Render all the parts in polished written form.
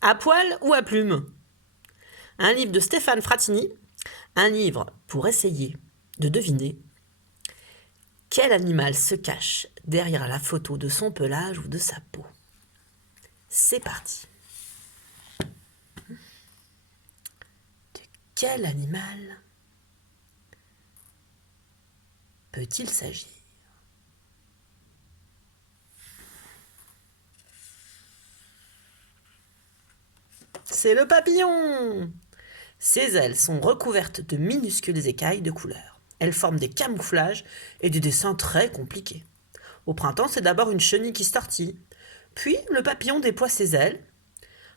À poil ou à plume? Un livre de Stéphane Fratini, un livre pour essayer de deviner quel animal se cache derrière la photo de son pelage ou de sa peau. C'est parti. De quel animal peut-il s'agir? C'est le papillon! Ses ailes sont recouvertes de minuscules écailles de couleur. Elles forment des camouflages et des dessins très compliqués. Au printemps, c'est d'abord une chenille qui se tortille. Puis, le papillon déploie ses ailes.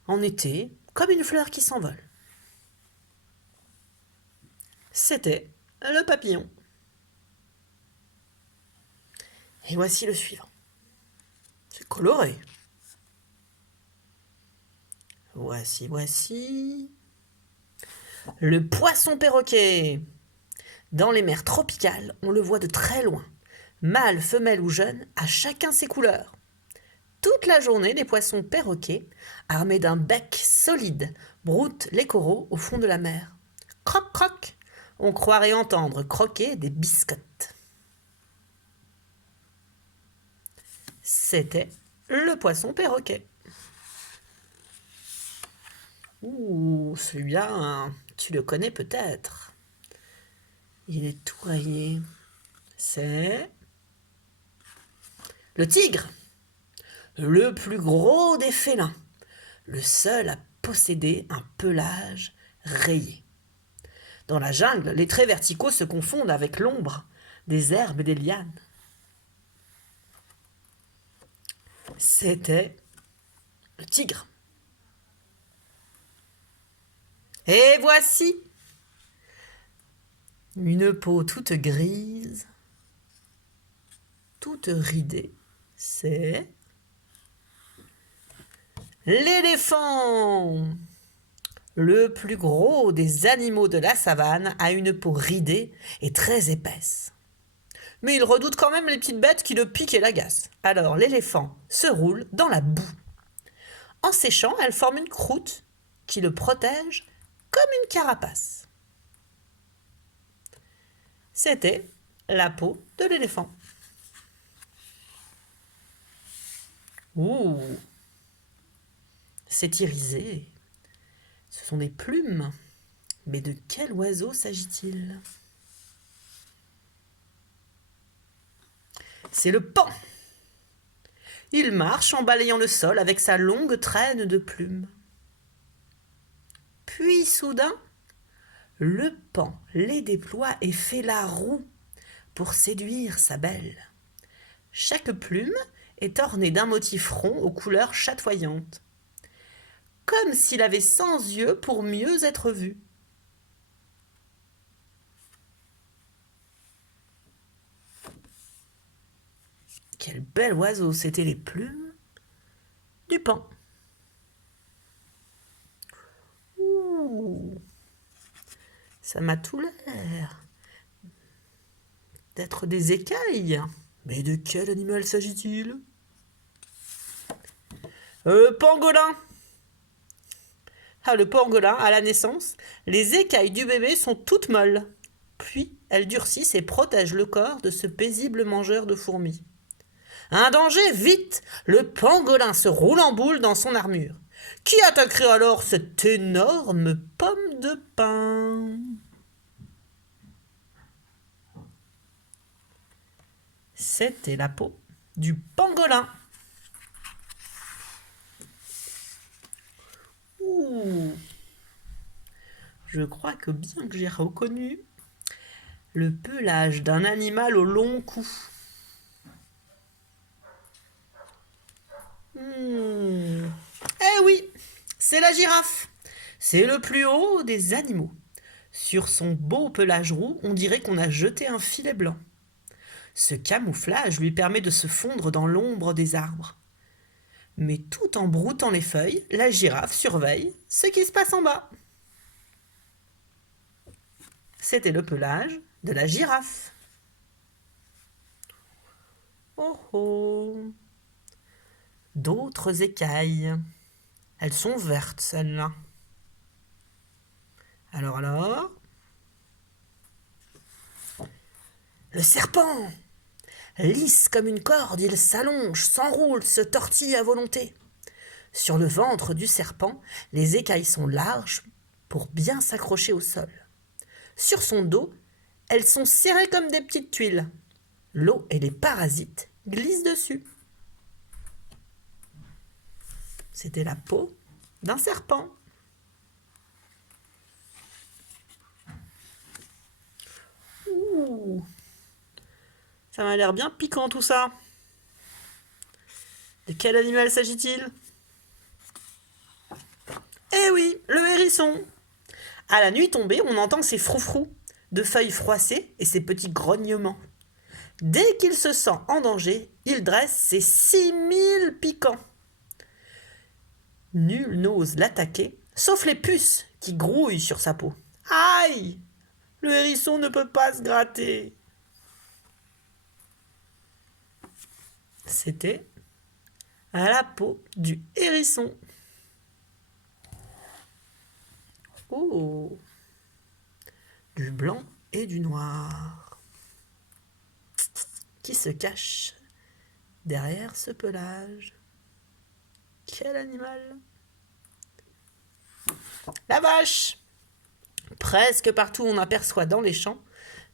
En été, comme une fleur qui s'envole. C'était le papillon. Et voici le suivant. C'est coloré. Voici. Le poisson perroquet. Dans les mers tropicales, on le voit de très loin. Mâle, femelle ou jeune, à chacun ses couleurs. Toute la journée, les poissons perroquets, armés d'un bec solide, broutent les coraux au fond de la mer. Croc, croc, on croirait entendre croquer des biscottes. C'était le poisson perroquet. Ouh, celui-là, tu le connais peut-être. Il est tout rayé. C'est le tigre, le plus gros des félins, le seul à posséder un pelage rayé. Dans la jungle, les traits verticaux se confondent avec l'ombre des herbes et des lianes. C'était le tigre. Et voici une peau toute grise, toute ridée. C'est l'éléphant. Le plus gros des animaux de la savane a une peau ridée et très épaisse. Mais il redoute quand même les petites bêtes qui le piquent et l'agacent. Alors l'éléphant se roule dans la boue. En séchant, elle forme une croûte qui le protège comme une carapace. C'était la peau de l'éléphant. Ouh, c'est irisé. Ce sont des plumes. Mais de quel oiseau s'agit-il? C'est le paon. Il marche en balayant le sol avec sa longue traîne de plumes. Puis soudain, le paon les déploie et fait la roue pour séduire sa belle. Chaque plume est ornée d'un motif rond aux couleurs chatoyantes, comme s'il avait 100 yeux pour mieux être vu. Quel bel oiseau, c'étaient les plumes du paon. Ouh, ça m'a tout l'air d'être des écailles. Mais de quel animal s'agit-il? Pangolin. Ah, le pangolin, à la naissance, les écailles du bébé sont toutes molles. Puis, elles durcissent et protègent le corps de ce paisible mangeur de fourmis. Un danger, vite! Le pangolin se roule en boule dans son armure. Qui attaquerait alors cette énorme pomme de pin? C'était la peau du pangolin. Ouh. Je crois que bien que j'ai reconnu le pelage d'un animal au long cou. Eh oui, c'est la girafe. C'est le plus haut des animaux. Sur son beau pelage roux, on dirait qu'on a jeté un filet blanc. Ce camouflage lui permet de se fondre dans l'ombre des arbres. Mais tout en broutant les feuilles, la girafe surveille ce qui se passe en bas. C'était le pelage de la girafe. Oh oh! D'autres écailles. Elles sont vertes, celles-là. Alors. Le serpent! Lisse comme une corde, il s'allonge, s'enroule, se tortille à volonté. Sur le ventre du serpent, les écailles sont larges pour bien s'accrocher au sol. Sur son dos, elles sont serrées comme des petites tuiles. L'eau et les parasites glissent dessus. C'était la peau d'un serpent. Ouh, ça m'a l'air bien piquant tout ça. De quel animal s'agit-il? Eh oui, le hérisson. À la nuit tombée, on entend ses froufrous de feuilles froissées et ses petits grognements. Dès qu'il se sent en danger, il dresse ses 6000 piquants. Nul n'ose l'attaquer, sauf les puces qui grouillent sur sa peau. Aïe! Le hérisson ne peut pas se gratter. C'était à la peau du hérisson. Oh! Du blanc et du noir. Qui se cache derrière ce pelage? Quel animal? La vache! Presque partout on aperçoit dans les champs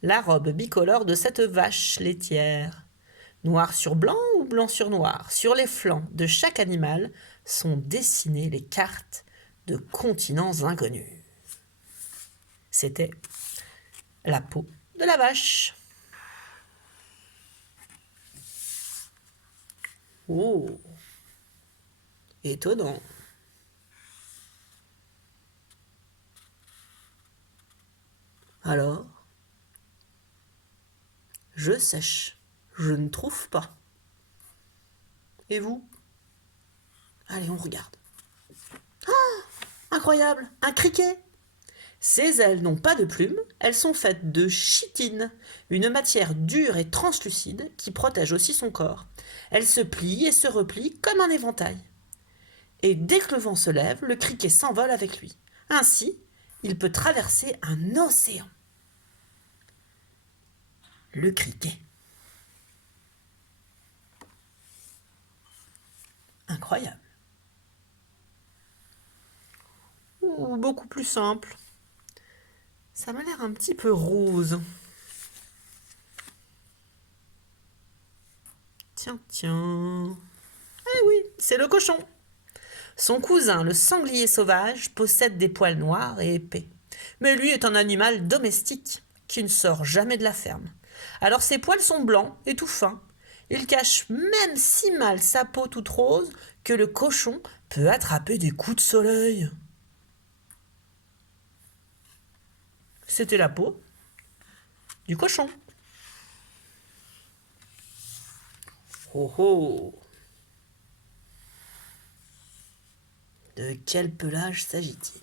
la robe bicolore de cette vache laitière. Noir sur blanc ou blanc sur noir, sur les flancs de chaque animal sont dessinées les cartes de continents inconnus. C'était la peau de la vache. Oh, étonnant. Alors, je sèche, je ne trouve pas. Et vous? Allez, on regarde. Incroyable, un criquet! Ses ailes n'ont pas de plumes, elles sont faites de chitine, une matière dure et translucide qui protège aussi son corps. Elle se plie et se replie comme un éventail. Et dès que le vent se lève, le criquet s'envole avec lui. Ainsi, il peut traverser un océan. Le criquet. Incroyable. Ou beaucoup plus simple. Ça m'a l'air un petit peu rose. Tiens. Eh oui, c'est le cochon. Son cousin, le sanglier sauvage, possède des poils noirs et épais. Mais lui est un animal domestique qui ne sort jamais de la ferme. Alors ses poils sont blancs et tout fins. Il cache même si mal sa peau toute rose que le cochon peut attraper des coups de soleil. C'était la peau du cochon. Oh oh! De quel pelage s'agit-il?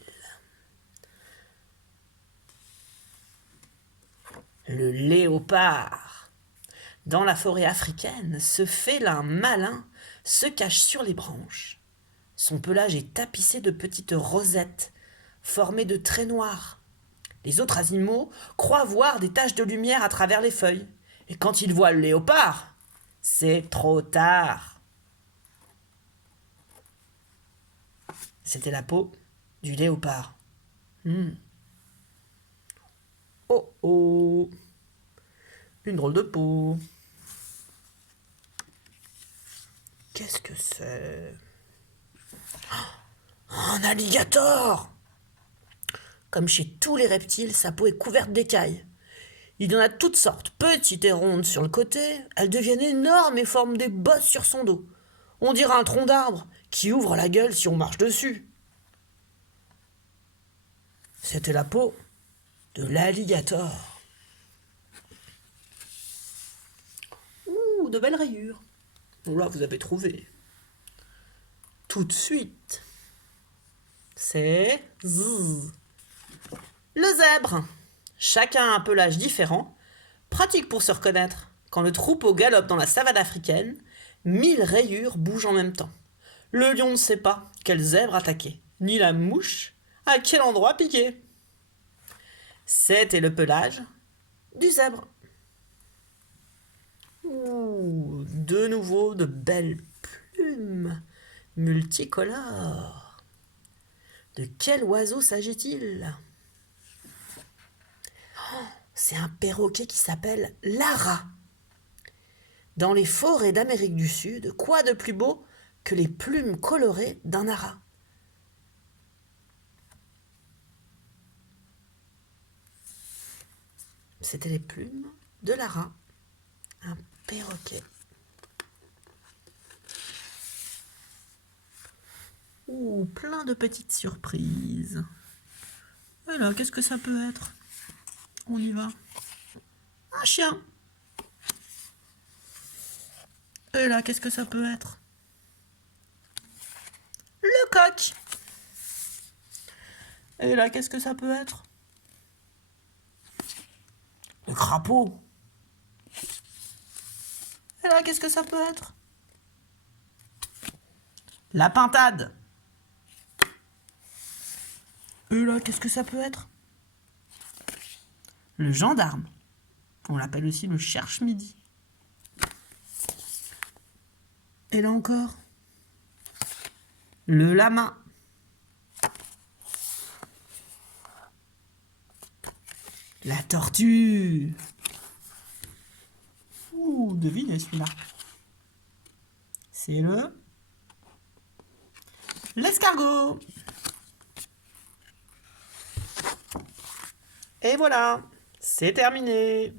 Le léopard. Dans la forêt africaine, ce félin malin se cache sur les branches. Son pelage est tapissé de petites rosettes formées de traits noirs. Les autres animaux croient voir des taches de lumière à travers les feuilles. Et quand ils voient le léopard, c'est trop tard. C'était la peau du léopard. Oh oh! Une drôle de peau. Qu'est-ce que c'est? Un alligator! Comme chez tous les reptiles, sa peau est couverte d'écailles. Il y en a de toutes sortes, petites et rondes sur le côté. Elles deviennent énormes et forment des bosses sur son dos. On dirait un tronc d'arbre qui ouvre la gueule si on marche dessus. C'était la peau de l'alligator. Ouh, de belles rayures. Là, vous avez trouvé. Tout de suite, c'est le zèbre. Chacun a un pelage différent, pratique pour se reconnaître. Quand le troupeau galope dans la savane africaine, 1000 rayures bougent en même temps. Le lion ne sait pas quel zèbre attaquer, ni la mouche à quel endroit piquer. C'était le pelage du zèbre. Ouh, de nouveau de belles plumes multicolores. De quel oiseau s'agit-il? C'est un perroquet qui s'appelle l'ara. Dans les forêts d'Amérique du Sud, quoi de plus beau que les plumes colorées d'un ara? C'était les plumes de l'ara, un perroquet. Ouh, plein de petites surprises. Et là, qu'est-ce que ça peut être? On y va. Un chien. Et là, qu'est-ce que ça peut être? Le coq. Et là, qu'est-ce que ça peut être? Le crapaud. Et là, qu'est-ce que ça peut être? La pintade. Et là, qu'est-ce que ça peut être? Le gendarme. On l'appelle aussi le cherche-midi. Et là encore, le lama. La tortue. Ouh, devinez celui-là. C'est l'escargot. Et voilà, c'est terminé.